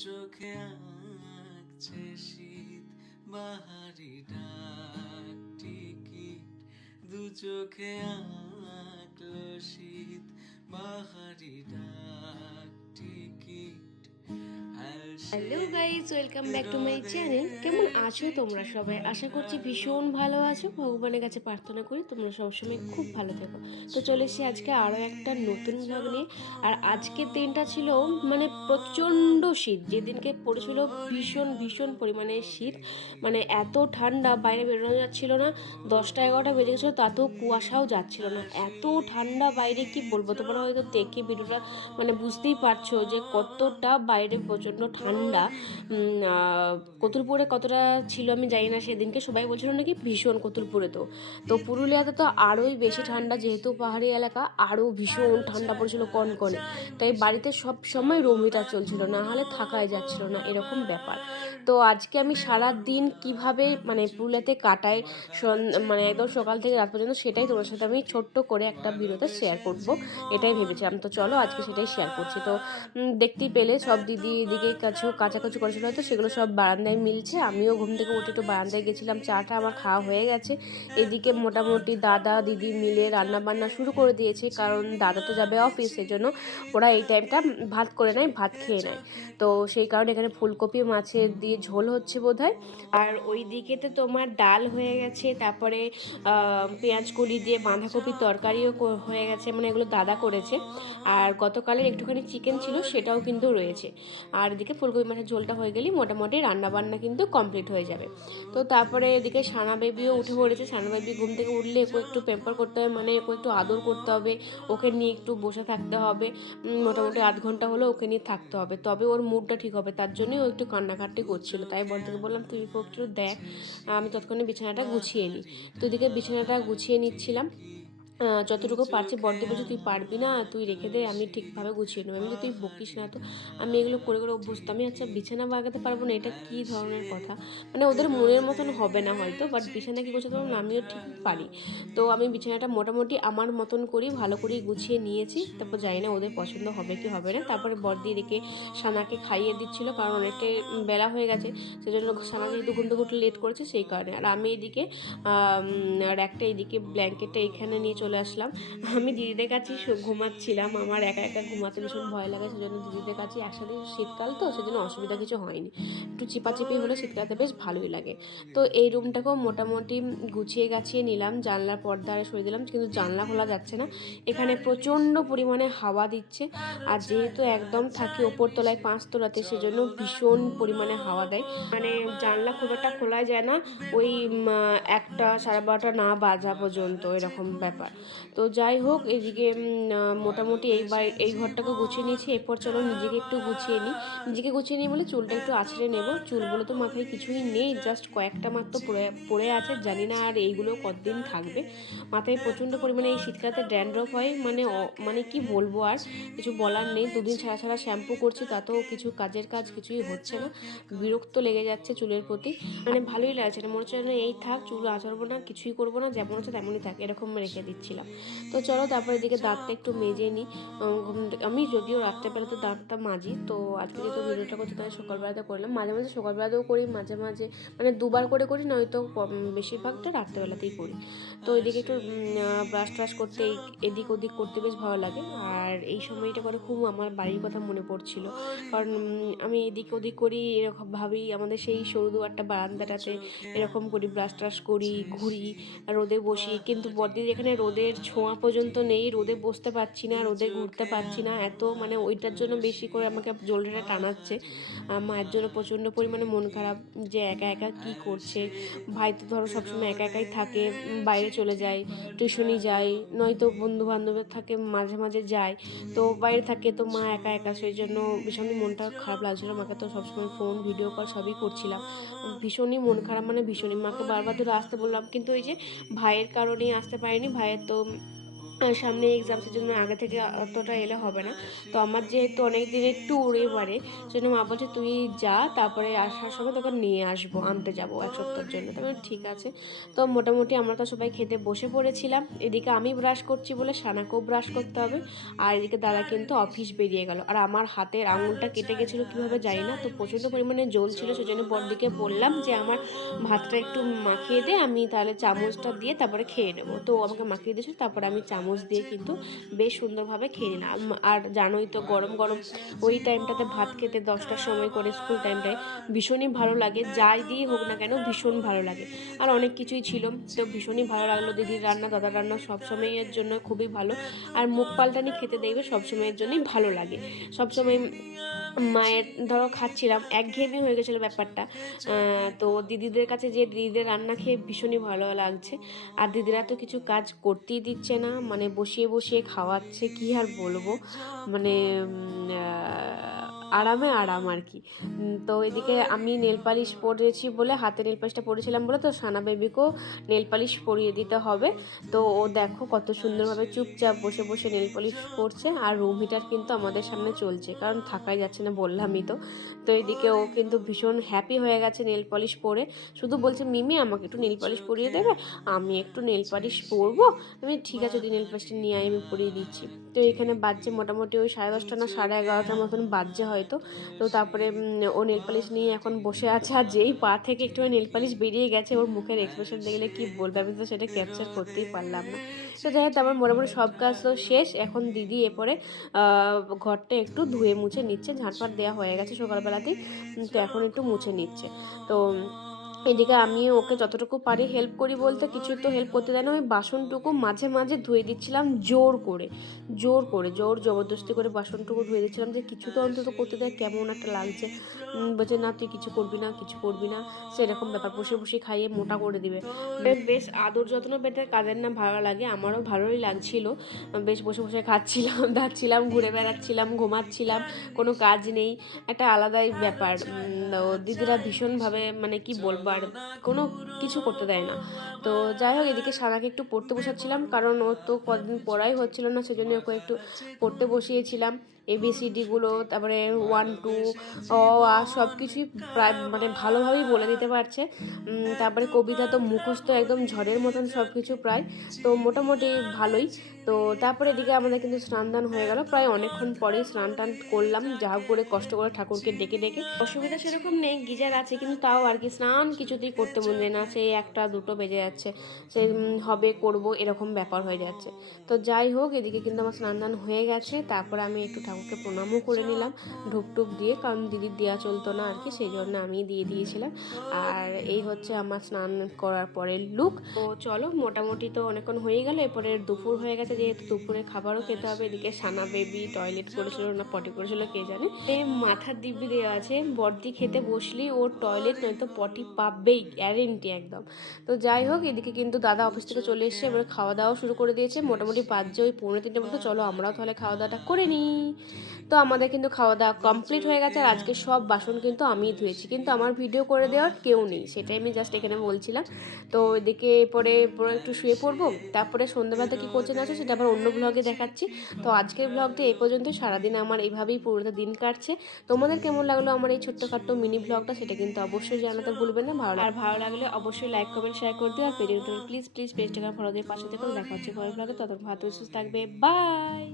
চোখে আঁকছে শীত বাহারি ডাক টিকিট, দু চোখে আঁকলো শীত বাহারি ডাক ticket. Hello guys, welcome back to my channel. কেমন আছো তোমরা সবাই? আশা করছি ভীষণ ভালো আছো। ভগবানের কাছে প্রার্থনা করি তোমরা সবসময় খুব ভালো থেকো। তো চলে এসেছি আজকে আরও একটা নতুন ব্লগ নিয়ে। আর আজকের দিনটা ছিল মানে প্রচণ্ড শীত। যেদিনকে পড়েছিল ভীষণ ভীষণ পরিমাণে শীত, মানে এত ঠান্ডা, বাইরে বেরোনো যাচ্ছিল না। 10টা-11টা বেজে গেছিলো, তাতেও কুয়াশাও যাচ্ছিল না, এত ঠান্ডা বাইরে। কি বলবো, তোমরা হয়তো দেখে ভিডিওটা মানে বুঝতেই পারছো যে কতটা বাইরে প্রচণ্ড ঠান্ডা। কতুলপুরে কতটা ছিল আমি জানি না, সেদিনকে সবাই বলছিল নাকি ভীষণ কতুলপুরে। তো পুরুলিয়াতে তো আরোই বেশি ঠান্ডা, যেহেতু পাহাড়ি এলাকা আরও ভীষণ ঠান্ডা পড়েছিল কনকনে। তাই বাড়িতে সব সময় রুম হিটার চলছিল, না হলে থাকাই যাচ্ছিল না, এরকম ব্যাপার। তো আজকে আমি সারা দিন কিভাবে মানে পুরুলিয়াতে কাটাই, মানে একদম সকাল থেকে রাত পর্যন্ত, সেটাই তোমার সাথে আমি ছোট্ট করে একটা ভিডিওতে শেয়ার করব, এটাই ভেবেছিলাম। তো চলো আজকে সেটাই শেয়ার করছি। তো দেখতেই পেলে সব দিদি এদিকে কাছাকাছি করেছিল, হয়তো সেগুলো সব বারান্দায় মিলছে। আমিও ঘুম থেকে উঠে একটু বারান্দায় গেছিলাম, চাটা আমার খাওয়া হয়ে গেছে। এদিকে মোটামুটি দাদা দিদি মিলে রান্না বান্না শুরু করে দিয়েছে, কারণ দাদা তো যাবে অফিস, সেজন্য ওরা এই টাইমটা ভাত করে নেয়, ভাত খেয়ে নেয়। তো সেই কারণে এখানে ফুলকপি মাছের দিয়ে ঝোল হচ্ছে বোধহয়। আর ওই দিকেতে তোমার ডাল হয়ে গেছে, তারপরে পেঁয়াজ কলি দিয়ে বাঁধাকপির তরকারিও হয়ে গেছে, মানে এগুলো দাদা করেছে। আর গতকালের একটুখানি চিকেন ছিল, সেটাও কিন্তু রয়েছে। আর এদিকে ফুলকপি মাছের ঝোলটা হয়ে গেলেই মোটামুটি রান্নাবান্না কিন্তু কমপ্লিট হয়ে যাবে। তো তারপরে এদিকে সানা বেবিও উঠে পড়েছে। সানা বেবি ঘুম থেকে উঠলে ওকে একটু প্যাম্পার করতে হবে, মানে ওকে একটু আদর করতে হবে, ওকে নিয়ে একটু বসে থাকতে হবে। মোটামুটি আধ ঘন্টা হলে ওকে নিয়ে থাকতে হবে, তবে ওর মুডটা ঠিক হবে। তার জন্যই ও একটু কান্নাকাটি করছিল, তাই বড়দিকে বললাম তুই একটু দেখ, আমি ততক্ষণে বিছানাটা গুছিয়ে নিই। তো এদিকে বিছানাটা গুছিয়ে নিচ্ছিলাম। যতটুকু পারছি। বড়দি বলছে তুই পারবি না, তুই রেখে দে, আমি ঠিকভাবে গুছিয়ে নেবো। আমি বলছি তুই বকিস না তো, আমি এগুলো করে করে অভ্যস্ত। আমি আচ্ছা বিছানা বাগাতে পারবো না, এটা কী ধরনের কথা? মানে ওদের মনের মতন হবে না হয়তো, বাট বিছানা কি গোছাতে পারবো না, আমিও ঠিক পারি। তো আমি বিছানাটা মোটামুটি আমার মতন করি, ভালো করেই গুছিয়ে নিয়েছি। তারপর জানি না ওদের পছন্দ হবে কি হবে না। তারপরে বড়দি এদিকে সানাকে খাইয়ে দিচ্ছিল, কারণ অনেকটাই বেলা হয়ে গেছে, সেজন্য সানা যেহেতু ঘুম থেকে উঠে লেট করেছে সেই কারণে। আর আমি এদিকে আর একটা এদিকে ব্ল্যাঙ্কেটটা এখানে নিয়ে চলে আসলাম। আমি দিদিদের কাছেই ঘুমাচ্ছিলাম, আমার একা একা ঘুমাতে ভীষণ ভয় লাগে, সেজন্য দিদিদের কাছে একসাথে, শীতকাল তো সেজন্য অসুবিধা কিছু হয়নি। একটু চিপাচিপি হলে শীতকালতে বেশ ভালোই লাগে। তো এই রুমটাকেও মোটামুটি গুছিয়ে গাছিয়ে নিলাম, জানলার পর্দা সরিয়ে দিলাম, কিন্তু জানলা খোলা যাচ্ছে না, এখানে প্রচণ্ড পরিমাণে হাওয়া দিচ্ছে। আর যেহেতু একদম থাকি ওপরতলায় 5 তলাতে, সেজন্য ভীষণ পরিমাণে হাওয়া দেয়, মানে জানলা খুব একটা খোলা যায় না, ওই 1টা 12:30 না বাজা পর্যন্ত, এরকম ব্যাপার। তো যাই হোক, এদিকে মোটামুটি এই ঘরটাকে গুছিয়ে নিয়েছি। এরপর চলো নিজেকে একটু গুছিয়ে নিই। নিজেকে গুছিয়ে নিই বলে চুলটা একটু আঁচড়ে নেব। চুলগুলো তো মাথায় কিছুই নেই, জাস্ট কয়েকটা মাত্র পড়ে আছে, জানি না আর এইগুলো কতদিন থাকবে। মাথায় প্রচণ্ড পরিমাণে এই শীতকালে ড্যান্ড্রফ হয়, মানে কি বলবো, আর কিছু বলার নেই। 2 দিন ছাড়া ছাড়া শ্যাম্পু করছি, তাতেও কিছু কাজের কাজ কিছুই হচ্ছে না। বিরক্ত লেগে যাচ্ছে চুলের প্রতি, মানে ভালোই লাগছে না, মনে হচ্ছে না এই থাক, চুল আঁচড়বো না, কিছুই করবো না, যেমন হচ্ছে তেমনই থাক, এরকম রেখে দিচ্ছিলাম। তো চলো তারপরে এদিকে দাঁতটা একটু মেজে নিই। আমি যদিও রাত্রেবেলাতে দাঁতটা মাজি, তো আজকে যেহেতু ভিডিওটা করছি তাই সকালবেলাতে করলাম। মাঝে মাঝে সকালবেলাতেও করি, মাঝে মাঝে মানে 2বার করে করি, নয়তো বেশিরভাগটা রাত্রেবেলাতেই করি। তো এদিকে একটু ব্রাশ ট্রাশ করতে এদিক ওদিক করতে বেশ ভালো লাগে। আর এই সময়টা করে খুব আমার বাড়ির কথা মনে পড়ছিল, কারণ আমি এদিক ওদিক করি, এরকম ভাবেই আমাদের সেই সরু দুয়ারটা বারান্দাটাতে এরকম করি, ব্রাশ ট্রাশ করি, ঘুরি, রোদে বসি। কিন্তু বড়দির এখানে রোদের ছোঁয়া পর্যন্ত নেই, রোদে বসতে পারছি না, রোদে ঘুরতে পারছি না, এত মানে ওইটার জন্য বেশি করে আমাকে জলটা টানাচ্ছে। মায়ের জন্য প্রচণ্ড পরিমাণে মন খারাপ, যে একা একা কী করছে। ভাই তো ধরো সবসময় একা একাই থাকে, বাইরে চলে যায়, টিউশনি যায়, নয়তো বন্ধু বান্ধবের থাকে, মাঝে মাঝে যায়। তো বাইরে থাকে, তো মা একা একা, সেই জন্য ভীষণই মনটা খারাপ লাগছিলো। মাকে তো সবসময় ফোন ভিডিও কল সবই করছিলাম, ভীষণই মন খারাপ, মানে ভীষণই। মাকে বারবার ধরে আসতে বললাম, কিন্তু ওই যে ভাইয়ের কারণেই আসতে পারিনি। ভাইয়ের তো সামনে এক্সামসের জন্য আগে থেকে অতটা এলে হবে না। তো আমার যেহেতু অনেক দিনের ট্যুর এবারে, সেজন্য মা বলছে তুই যা, তারপরে আসার সময় তোকে নিয়ে আসবো, আনতে যাবো 1 সপ্তাহের জন্য। তারপরে ঠিক আছে। তো মোটামুটি আমরা তো সবাই খেতে বসে পড়েছিলাম। এদিকে আমি ব্রাশ করছি বলে সানাকেও ব্রাশ করতে হবে, আর এদিকে দাদা কিন্তু অফিস বেরিয়ে গেল। আর আমার হাতের আঙুলটা কেটে গেছিলো কীভাবে জানি না, তো প্রচণ্ড পরিমাণে জ্বলছিল, সেজন্য বড়দিকে বললাম যে আমার ভাতটা একটু মাখিয়ে দে, আমি তাহলে চামচটা দিয়ে তারপরে খেয়ে নেবো। তো আমাকে মাখিয়ে দিয়েছিল, তারপরে আমি চামচ দিয়ে কিন্তু বেশ সুন্দরভাবে খেয়ে নিলাম। আর জানোই তো গরম গরম ওই টাইমটাতে ভাত খেতে 10টার সময় করে স্কুল টাইমটায় ভীষণই ভালো লাগে, যাই দিয়ে হোক না কেন ভীষণ ভালো লাগে। আর অনেক কিছুই ছিল, তো ভীষণই ভালো লাগলো। দিদির রান্না দাদার রান্না সবসময়ের জন্য খুবই ভালো, আর মুখ পাল্টানি খেতে দেখবে সবসময়ের জন্যই ভালো লাগে। সবসময় মায়ের ধরো খাচ্ছিলাম, একঘেয়েমি হয়ে গেছিলো ব্যাপারটা। তো দিদিদের কাছে যে দিদিদের রান্না খেয়ে ভীষণই ভালো লাগছে। আর দিদিরা তো কিছু কাজ করতেই দিচ্ছে না, মানে বসিয়ে বসিয়ে খাওয়াচ্ছে, কি আর বলবো, মানে আরামে আরাম আর কি। তো এদিকে আমি নেল পালিশ পরেছি বলে, হাতে নেল পালিশটা পরেছিলাম বলে, তো সানা বেবিকেও নেল পালিশ পরিয়ে দিতে হবে। তো ও দেখো কত সুন্দরভাবে চুপচাপ বসে বসে নেল পালিশ পরছে। আর রুম হিটার কিন্তু আমাদের সামনে চলছে, কারণ থাকাই যাচ্ছে না, বললামই তো। তো এদিকে ও কিন্তু ভীষণ হ্যাপি হয়ে গেছে নেল পালিশ পরে, শুধু বলছে মিমি আমাকে একটু নেল পালিশ পরিয়ে দেবে, আমি একটু নেল পালিশ পরবো। আমি ঠিক আছে, তুই নেল পালিশটা নিয়ে আয়, আমি পরিয়ে দিচ্ছি। তো এখানে বাজছে মোটামুটি ওই 10:30 না 11:30 মতন বাজছে হয়তো। তো তারপরে ও নেল পালিশ নিয়ে এখন বসে আছে, আর যেই পা থেকে একটু নেল পালিশ বেরিয়ে গেছে, ওর মুখের এক্সপ্রেশন দেখলে কি বলবে, আমি তো সেটা ক্যাপচার করতেই পারলাম না। তো যাই হোক, তারপর মোটামুটি সব কাজ তো শেষ। এখন দিদি এরপরে ঘরটা একটু ধুয়ে মুছে নিচ্ছে, ঝাঁটপাট দেওয়া হয়ে গেছে সকালবেলাতেই, তো এখন একটু মুছে নিচ্ছে। তো এদিকে আমি ওকে যতটুকু পারি হেল্প করি, বলতে কিছু তো হেল্প করতে দেয় না, আমি বাসনটুকু মাঝে মাঝে ধুয়ে দিচ্ছিলাম জোর জবরদস্তি করে বাসনটুকু ধুয়ে দিচ্ছিলাম, যে কিছু তো অন্তত করতে দেয়, কেমন একটা লাগছে। বলছে না তুই কিছু করবি না, সেরকম ব্যাপার, বসে বসে খাইয়ে মোটা করে দিবে। বেশ আদর যত্ন পেতে কাদের না ভালো লাগে, আমারও ভালোই লাগছিল। বেশ বসে বসে খাচ্ছিলাম, দাচ্ছিলাম, ঘুরে বেড়াচ্ছিলাম, ঘুমাচ্ছিলাম, কোনো কাজ নেই, একটা আলাদাই ব্যাপার। দিদিরা ভীষণভাবে, মানে কি বলবো, আর কোনো কিছু করতে দেয় না। তো যাই হোক, এদিকে সারাকে একটু পড়তে বসাচ্ছিলাম, কারণ ও তো কদিন পড়াই হচ্ছিল না, সেজন্য ওকে একটু পড়তে বসিয়েছিলাম। ABCDগুলো, তারপরে 1 2 সব কিছুই প্রায় মানে ভালোভাবেই বলে দিতে পারছে। তারপরে কবিতা তো মুখস্থ একদম ঝড়ের মতন সব কিছু প্রায়, তো মোটামুটি ভালোই। তো তারপরে এদিকে আমাদের কিন্তু স্নান দান হয়ে গেল, প্রায় অনেকক্ষণ পরেই স্নান টান করলাম, যা করে কষ্ট করে ঠাকুরকে ডেকে ডেকে। অসুবিধা সেরকম নেই, গিজার আছে, কিন্তু তাও আর কি স্নান কিছুতেই করতে মন যায় না, সেই 1টা 2টো বেজে যাচ্ছে, সে হবে করব এরকম ব্যাপার হয়ে যাচ্ছে। তো যাই হোক, এদিকে কিন্তু আমার স্নান দান হয়ে গেছে, তারপরে আমি একটু ঠাকুরকে প্রণামও করে নিলাম ধূপ দিয়ে, কারণ দিদির দেওয়া চলতো না আর কি, সেই জন্য আমি দিয়ে দিয়েছিলাম। আর এই হচ্ছে আমার স্নান করার পরের লুক। তো চলো, মোটামুটি তো অনেকক্ষণ হয়ে গেল, এরপরে দুপুর হয়ে গেছে, যেহেতু দুপুরের খাবারও খেতে হবে। এদিকে সানা বেবি টয়লেট করেছিল না পটি করেছিল কে জানে, এই মাথার দিব্যি দেওয়া আছে, বর্দি খেতে বসলি ওর টয়লেট নয়তো পটি পাবেই, গ্যারেন্টি একদম। তো যাই হোক, এদিকে কিন্তু দাদা অফিস থেকে চলে এসেছে, এবারে খাওয়া দাওয়া শুরু করে দিয়েছে, মোটামুটি বাজছে ওই 2:45 মতো। চলো আমরাও তাহলে খাওয়া দাওয়াটা করে নিই। তো আমাদের কিন্তু খাওয়া দাওয়া কমপ্লিট হয়ে গেছে, আর আজকে সব বাসন কিন্তু আমিই ধুয়েছি, কিন্তু আমার ভিডিও করে দেওয়ার কেউ নেই, সেটাই আমি জাস্ট এখানে বলছিলাম। তো এদিকে পরে একটু শুয়ে পড়বো, তারপরে সন্ধ্যাবেলাতে কী করছে না আছে সেটা আবার অন্য ব্লগে দেখাচ্ছি। তো আজকের ব্লগটা এই পর্যন্ত, সারাদিন আমার এইভাবেই পুরোটা দিন কাটছে। তোমাদের কেমন লাগলো আমার এই ছোট্টখাট্ট মিনি ব্লগটা, সেটা কিন্তু অবশ্যই জানাতে ভুলবেন না। ভালো লাগলে অবশ্যই লাইক কমেন্ট শেয়ার করে দিও, আর পেজে প্লিজ পেজটাকে ফলো দিয়ে পাশে থেকে দেখা হচ্ছে পরের ব্লগে। ততক্ষণ ভালো সুস্থ থাকবে, বাই।